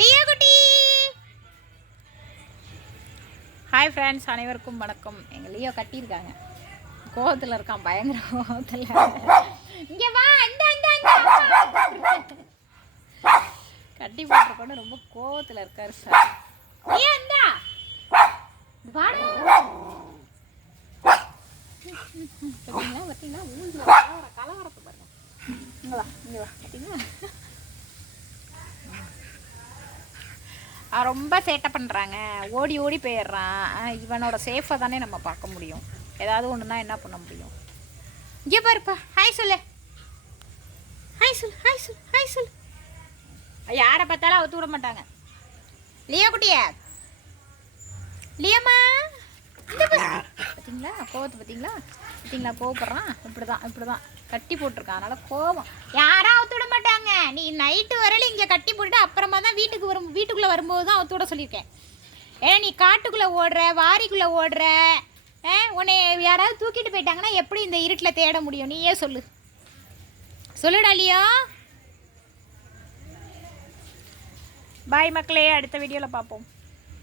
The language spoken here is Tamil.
லியோ குட்டி. ஹாய் ஃப்ரெண்ட்ஸ், அனைவருக்கும் வணக்கம். எங்கள் லியோ கட்டியிருக்காங்க, கோவத்தில் இருக்கான், பயங்கர கோவத்தில். இங்கே வா, கட்டி போட்டிருக்கோன்னு ரொம்ப கோவத்தில் இருக்காரு சார். லியோ இந்தா பார்த்தீங்களா பார்த்தீங்களா ஊஞ்சல் கலவரத்தை பாருங்க. இங்கே வா பார்த்தீங்களா, ரொம்ப சேட்டை பண்ணுறாங்க, ஓடி ஓடி போயிடுறான். இவனோட சேஃபாக தானே நம்ம பார்க்க முடியும். ஏதாவது ஒன்றுனா என்ன பண்ண முடியும். இங்கே பாருப்பா, ஹாய் சொல்லு, ஹாய் சொல்லு, ஹாய் சொல்லு, ஹாய் சொல்லு. யாரை பார்த்தாலும் அவுத்து விட மாட்டாங்க. லியோ குட்டிய, லியோமா பார்த்தீங்களா கோவத்தை, பார்த்தீங்களா பார்த்தீங்களா கோவப்படுறான். இப்படி தான் கட்டி போட்டிருக்கான், அதனால் கோவம். யாரும் அவுத்து விட மாட்டாங்க. நீ நைட்டு வரையில இங்கே கட்டி போட்டுட்டு அப்புறமா தான் வீட்டுக்குள்ளே வரும்போது தான் அவுத்து விட சொல்லியிருக்கேன். ஏன்னா நீ காட்டுக்குள்ளே ஓடுற, வாரிக்குள்ளே ஓடுற. உன்னை யாராவது தூக்கிட்டு போயிட்டாங்கன்னா எப்படி இந்த இருட்டில் தேட முடியும்? நீயே சொல்லுடா லியோ. பாய் மக்களே, அடுத்த வீடியோவில் பார்ப்போம்.